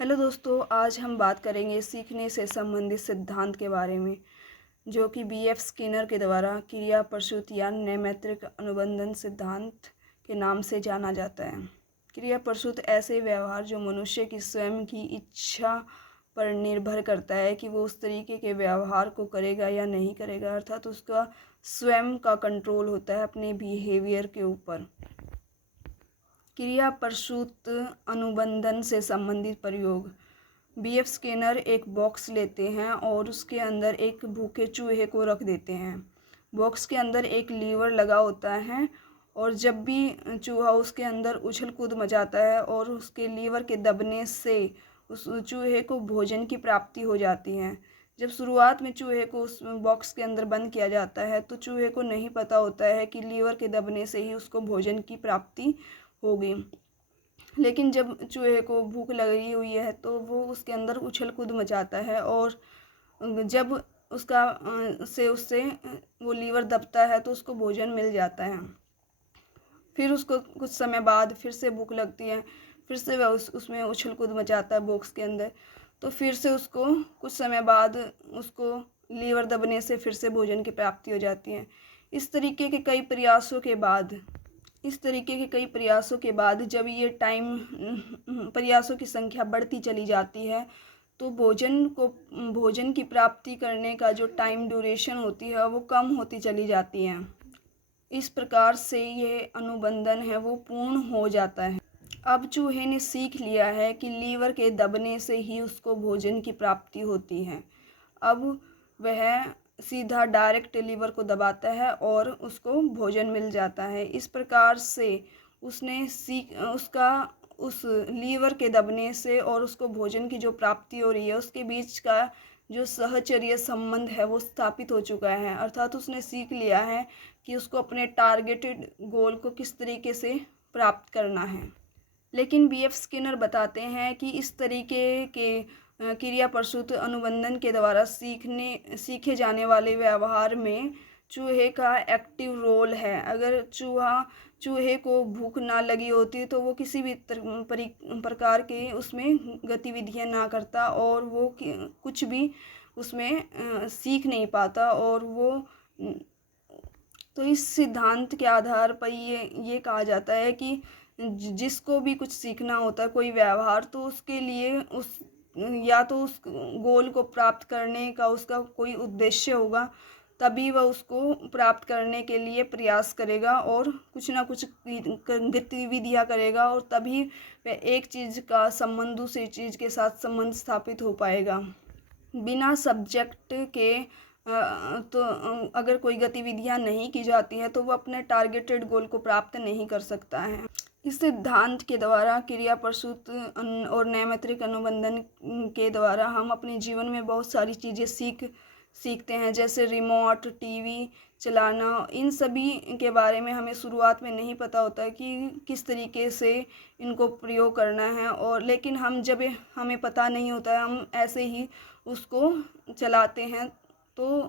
Hello दोस्तों, आज हम बात करेंगे सीखने से संबंधित सिद्धांत के बारे में, जो कि बी.एफ. स्किनर के द्वारा क्रिया प्रसूति या नैमित्तिक अनुबंधन सिद्धांत के नाम से जाना जाता है। क्रिया प्रसूति ऐसे व्यवहार जो मनुष्य की स्वयं की इच्छा पर निर्भर करता है कि वो उस तरीके के व्यवहार को करेगा या नहीं करेगा, अर्थात उसका स्वयं का कंट्रोल होता है अपने बिहेवियर के ऊपर। क्रिया प्रसूति अनुबंधन से संबंधित प्रयोग। बी.एफ. स्किनर एक बॉक्स लेते हैं और उसके अंदर एक भूखे चूहे को रख देते हैं। बॉक्स के अंदर एक लीवर लगा होता है और जब भी चूहा उसके अंदर उछल कूद मचाता है और उसके लीवर के दबने से उस चूहे को भोजन की प्राप्ति हो जाती है। जब शुरुआत में चूहे को उस बॉक्स के अंदर बंद किया जाता है तो चूहे को नहीं पता होता है कि लीवर के दबने से ही उसको भोजन की प्राप्ति होगी। लेकिन जब चूहे को भूख लगी हुई है तो वो उसके अंदर उछल कूद मचाता है और जब उससे वो लीवर दबता है तो उसको भोजन मिल जाता है। फिर उसको कुछ समय बाद फिर से भूख लगती है, फिर से वह उसमें उछल कूद मचाता है बॉक्स के अंदर, तो फिर से उसको कुछ समय बाद उसको लीवर दबने से फिर से भोजन की प्राप्ति हो जाती है। इस तरीके के कई प्रयासों के बाद जब ये प्रयासों की संख्या बढ़ती चली जाती है तो भोजन की प्राप्ति करने का जो टाइम ड्यूरेशन होती है वो कम होती चली जाती है। इस प्रकार से ये अनुबंधन है वो पूर्ण हो जाता है। अब चूहे ने सीख लिया है कि लीवर के दबने से ही उसको भोजन की प्राप्ति होती है। अब वह सीधा डायरेक्ट लीवर को दबाता है और उसको भोजन मिल जाता है। इस प्रकार से उसका उस लीवर के दबने से और उसको भोजन की जो प्राप्ति हो रही है उसके बीच का जो सहचर्य संबंध है वो स्थापित हो चुका है, अर्थात उसने सीख लिया है कि उसको अपने टारगेटेड गोल को किस तरीके से प्राप्त करना है। लेकिन बी.एफ. स्किनर बताते हैं कि इस तरीके के क्रिया प्रसूति अनुबंधन के द्वारा सीखे जाने वाले व्यवहार में चूहे का एक्टिव रोल है। अगर चूहे को भूख ना लगी होती तो वो किसी भी प्रकार के उसमें गतिविधियां ना करता और वो कुछ भी उसमें सीख नहीं पाता। और वो तो इस सिद्धांत के आधार पर ये कहा जाता है कि जिसको भी कुछ सीखना होता है कोई व्यवहार, तो उसके लिए या तो उस गोल को प्राप्त करने का उसका कोई उद्देश्य होगा, तभी वह उसको प्राप्त करने के लिए प्रयास करेगा और कुछ ना कुछ गतिविधियां करेगा और तभी वह एक चीज़ का संबंध दूसरी चीज़ के साथ संबंध स्थापित हो पाएगा। बिना सब्जेक्ट के तो अगर कोई गतिविधियां नहीं की जाती हैं तो वो अपने टारगेटेड गोल को प्राप्त नहीं कर सकता है। इस सिद्धांत के द्वारा क्रिया प्रसूति और नैमित्तिक अनुबंधन के द्वारा हम अपने जीवन में बहुत सारी चीज़ें सीखते हैं, जैसे रिमोट, टीवी चलाना। इन सभी के बारे में हमें शुरुआत में नहीं पता होता है कि किस तरीके से इनको प्रयोग करना है, और लेकिन जब हमें पता नहीं होता है हम ऐसे ही उसको चलाते हैं तो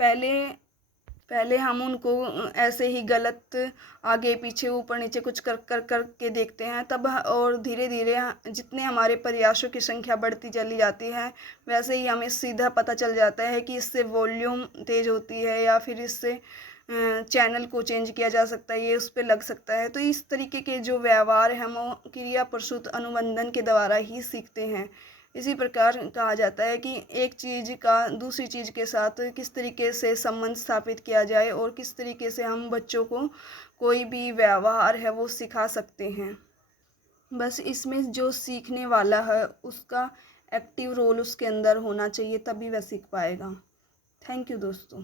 पहले हम उनको ऐसे ही गलत आगे पीछे ऊपर नीचे कुछ कर के देखते हैं तब, और धीरे धीरे जितने हमारे प्रयासों की संख्या बढ़ती चली जाती है वैसे ही हमें सीधा पता चल जाता है कि इससे वॉल्यूम तेज होती है या फिर इससे चैनल को चेंज किया जा सकता है, ये उस पर लग सकता है। तो इस तरीके के जो व्यवहार हम क्रिया प्रसूति अनुबंधन के द्वारा ही सीखते हैं। इसी प्रकार कहा जाता है कि एक चीज़ का दूसरी चीज़ के साथ किस तरीके से संबंध स्थापित किया जाए और किस तरीके से हम बच्चों को कोई भी व्यवहार है वो सिखा सकते हैं। बस इसमें जो सीखने वाला है उसका एक्टिव रोल उसके अंदर होना चाहिए, तभी वह सीख पाएगा। थैंक यू दोस्तों।